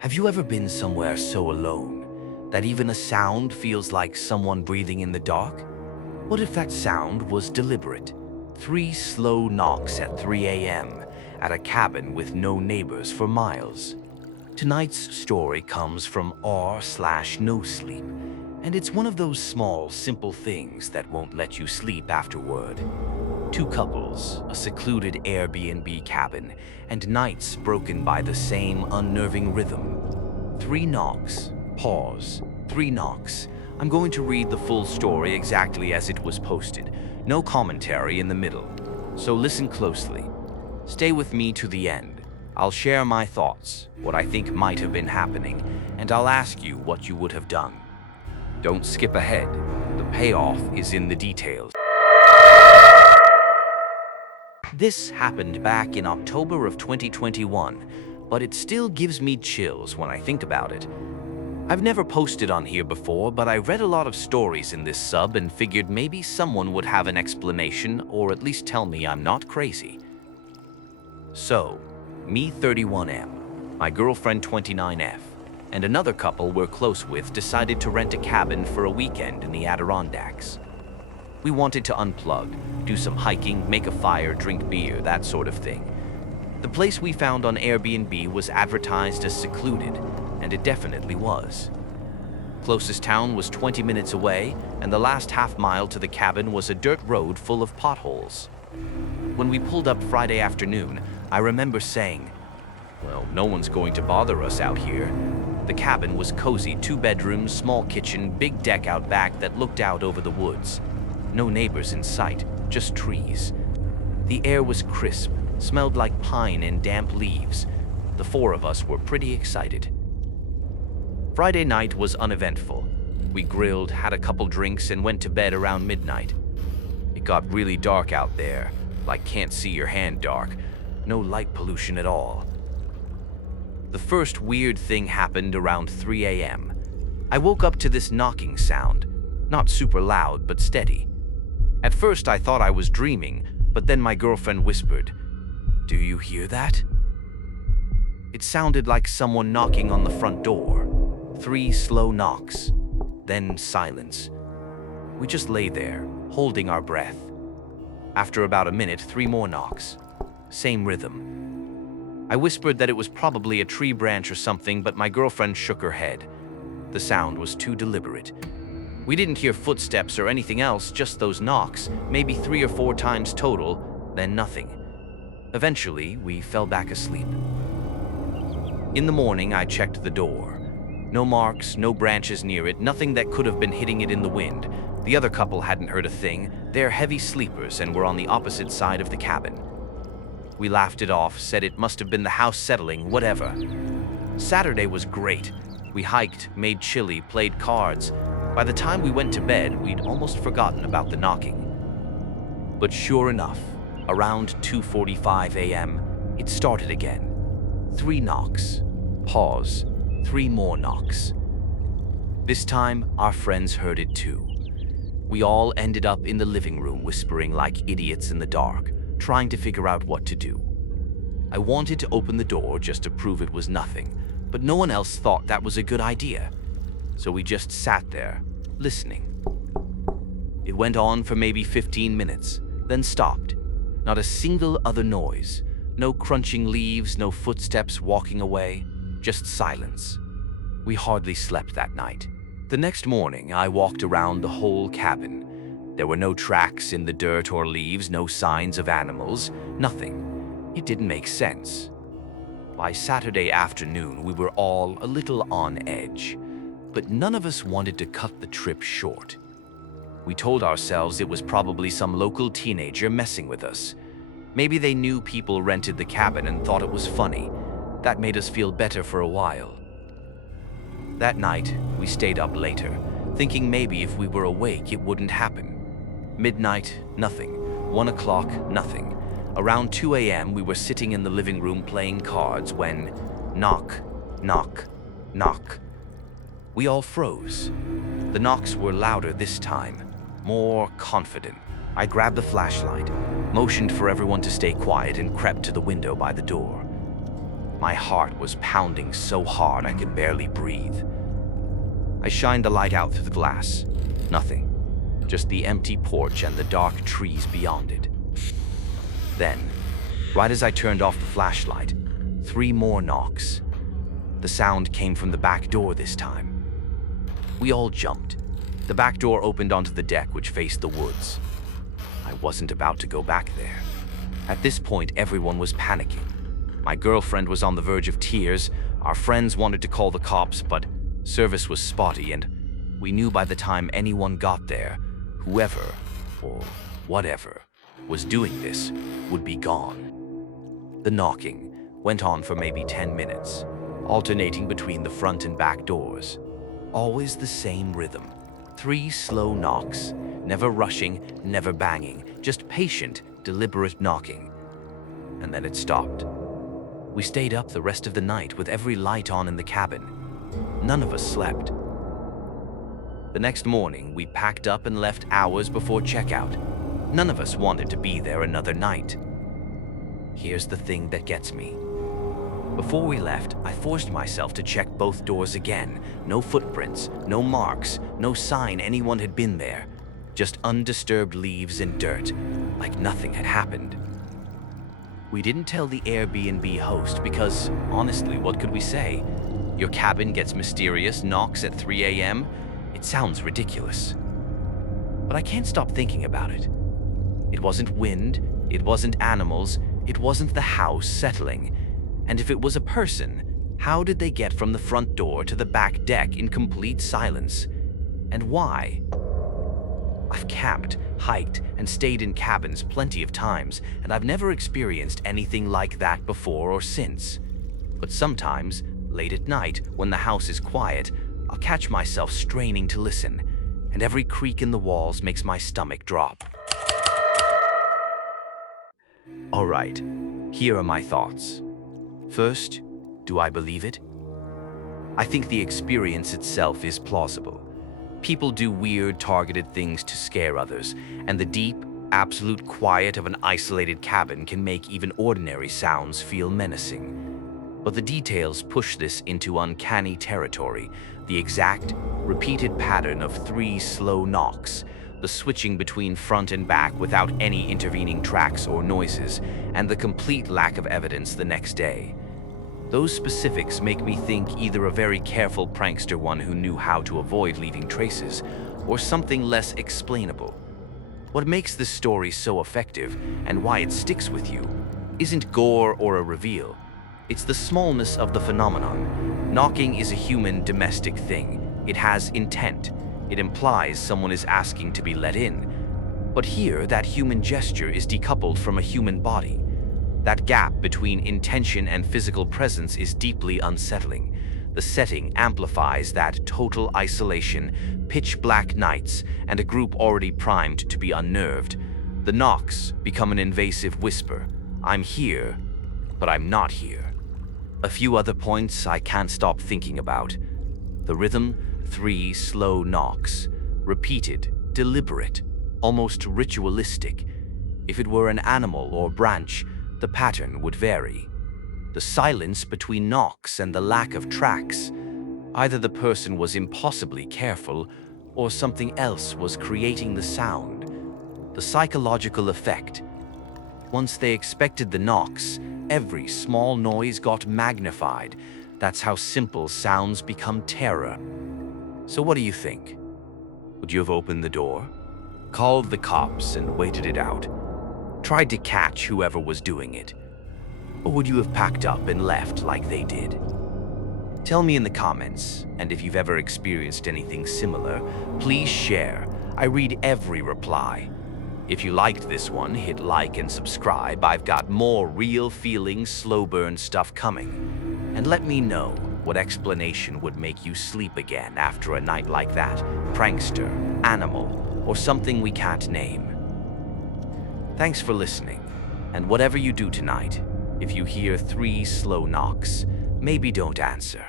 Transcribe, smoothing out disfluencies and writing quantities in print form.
Have you ever been somewhere so alone that even a sound feels like someone breathing in the dark? What if that sound was deliberate? 3 slow knocks at 3 a.m. at a cabin with no neighbors for miles. Tonight's story comes from r/no sleep, and it's one of those small, simple things that won't let you sleep afterward. 2 couples, a secluded Airbnb cabin, and nights broken by the same unnerving rhythm. 3 knocks, pause, 3 knocks. I'm going to read the full story exactly as it was posted, no commentary in the middle. So listen closely. Stay with me to the end. I'll share my thoughts, what I think might have been happening, and I'll ask you what you would have done. Don't skip ahead. The payoff is in the details. This happened back in October of 2021, but it still gives me chills when I think about it. I've never posted on here before, but I read a lot of stories in this sub and figured maybe someone would have an explanation or at least tell me I'm not crazy. So, me 31M, my girlfriend 29F, and another couple we're close with decided to rent a cabin for a weekend in the Adirondacks. We wanted to unplug, do some hiking, make a fire, drink beer, that sort of thing. The place we found on Airbnb was advertised as secluded, and it definitely was. Closest town was 20 minutes away, and the last half mile to the cabin was a dirt road full of potholes. When we pulled up Friday afternoon, I remember saying, "Well, no one's going to bother us out here." The cabin was cozy, 2 bedrooms, small kitchen, big deck out back that looked out over the woods. No neighbors in sight, just trees. The air was crisp, smelled like pine and damp leaves. The 4 of us were pretty excited. Friday night was uneventful. We grilled, had a couple drinks, and went to bed around midnight. It got really dark out there, like can't see your hand dark. No light pollution at all. The first weird thing happened around 3 a.m. I woke up to this knocking sound, not super loud, but steady. At first I thought I was dreaming, but then my girlfriend whispered, "Do you hear that?" It sounded like someone knocking on the front door. 3 slow knocks, then silence. We just lay there, holding our breath. After about a minute, 3 more knocks. Same rhythm. I whispered that it was probably a tree branch or something, but my girlfriend shook her head. The sound was too deliberate. We didn't hear footsteps or anything else, just those knocks, maybe 3 or 4 times total, then nothing. Eventually, we fell back asleep. In the morning, I checked the door. No marks, no branches near it, nothing that could have been hitting it in the wind. The other couple hadn't heard a thing. They're heavy sleepers and were on the opposite side of the cabin. We laughed it off, said it must have been the house settling, whatever. Saturday was great. We hiked, made chili, played cards. By the time we went to bed, we'd almost forgotten about the knocking. But sure enough, around 2:45 a.m., it started again. 3 knocks. Pause. 3 more knocks. This time, our friends heard it too. We all ended up in the living room whispering like idiots in the dark, trying to figure out what to do. I wanted to open the door just to prove it was nothing, but no one else thought that was a good idea. So we just sat there, listening. It went on for maybe 15 minutes, then stopped. Not a single other noise. No crunching leaves, no footsteps walking away, just silence. We hardly slept that night. The next morning, I walked around the whole cabin. There were no tracks in the dirt or leaves, no signs of animals, nothing. It didn't make sense. By Saturday afternoon, we were all a little on edge, but none of us wanted to cut the trip short. We told ourselves it was probably some local teenager messing with us. Maybe they knew people rented the cabin and thought it was funny. That made us feel better for a while. That night, we stayed up later, thinking maybe if we were awake it wouldn't happen. Midnight, nothing. 1 o'clock, nothing. Around 2 a.m., we were sitting in the living room playing cards when knock, knock, knock. We all froze. The knocks were louder this time, more confident. I grabbed the flashlight, motioned for everyone to stay quiet, and crept to the window by the door. My heart was pounding so hard I could barely breathe. I shined the light out through the glass. Nothing. Just the empty porch and the dark trees beyond it. Then, right as I turned off the flashlight, 3 more knocks. The sound came from the back door this time. We all jumped. The back door opened onto the deck which faced the woods. I wasn't about to go back there. At this point, everyone was panicking. My girlfriend was on the verge of tears, our friends wanted to call the cops, but service was spotty, and we knew by the time anyone got there, whoever, or whatever, was doing this would be gone. The knocking went on for maybe 10 minutes, alternating between the front and back doors. Always the same rhythm. 3 slow knocks, never rushing, never banging, just patient, deliberate knocking. And then it stopped. We stayed up the rest of the night with every light on in the cabin. None of us slept. The next morning, we packed up and left hours before checkout. None of us wanted to be there another night. Here's the thing that gets me. Before we left, I forced myself to check both doors again. No footprints, no marks, no sign anyone had been there. Just undisturbed leaves and dirt, like nothing had happened. We didn't tell the Airbnb host because, honestly, what could we say? Your cabin gets mysterious knocks at 3 a.m.? It sounds ridiculous. But I can't stop thinking about it. It wasn't wind, it wasn't animals, it wasn't the house settling. And if it was a person, how did they get from the front door to the back deck in complete silence? And why? I've camped, hiked, and stayed in cabins plenty of times, and I've never experienced anything like that before or since. But sometimes, late at night, when the house is quiet, I'll catch myself straining to listen, and every creak in the walls makes my stomach drop. All right, here are my thoughts. First, do I believe it? I think the experience itself is plausible. People do weird, targeted things to scare others, and the deep, absolute quiet of an isolated cabin can make even ordinary sounds feel menacing. But the details push this into uncanny territory. The exact, repeated pattern of 3 slow knocks, the switching between front and back without any intervening tracks or noises, and the complete lack of evidence the next day. Those specifics make me think either a very careful prankster, one who knew how to avoid leaving traces, or something less explainable. What makes this story so effective, and why it sticks with you, isn't gore or a reveal. It's the smallness of the phenomenon. Knocking is a human domestic thing. It has intent. It implies someone is asking to be let in. But here, that human gesture is decoupled from a human body. That gap between intention and physical presence is deeply unsettling. The setting amplifies that total isolation, pitch-black nights, and a group already primed to be unnerved. The knocks become an invasive whisper. I'm here, but I'm not here. A few other points I can't stop thinking about. The rhythm, 3 slow knocks. Repeated, deliberate, almost ritualistic. If it were an animal or branch, the pattern would vary. The silence between knocks and the lack of tracks. Either the person was impossibly careful, or something else was creating the sound. The psychological effect. Once they expected the knocks, every small noise got magnified. That's how simple sounds become terror. So what do you think? Would you have opened the door? Called the cops and waited it out? Tried to catch whoever was doing it? Or would you have packed up and left like they did? Tell me in the comments, and if you've ever experienced anything similar, please share. I read every reply. If you liked this one, hit like and subscribe. I've got more real feeling, slow burn stuff coming. And let me know what explanation would make you sleep again after a night like that. Prankster, animal, or something we can't name. Thanks for listening, and whatever you do tonight, if you hear 3 slow knocks, maybe don't answer.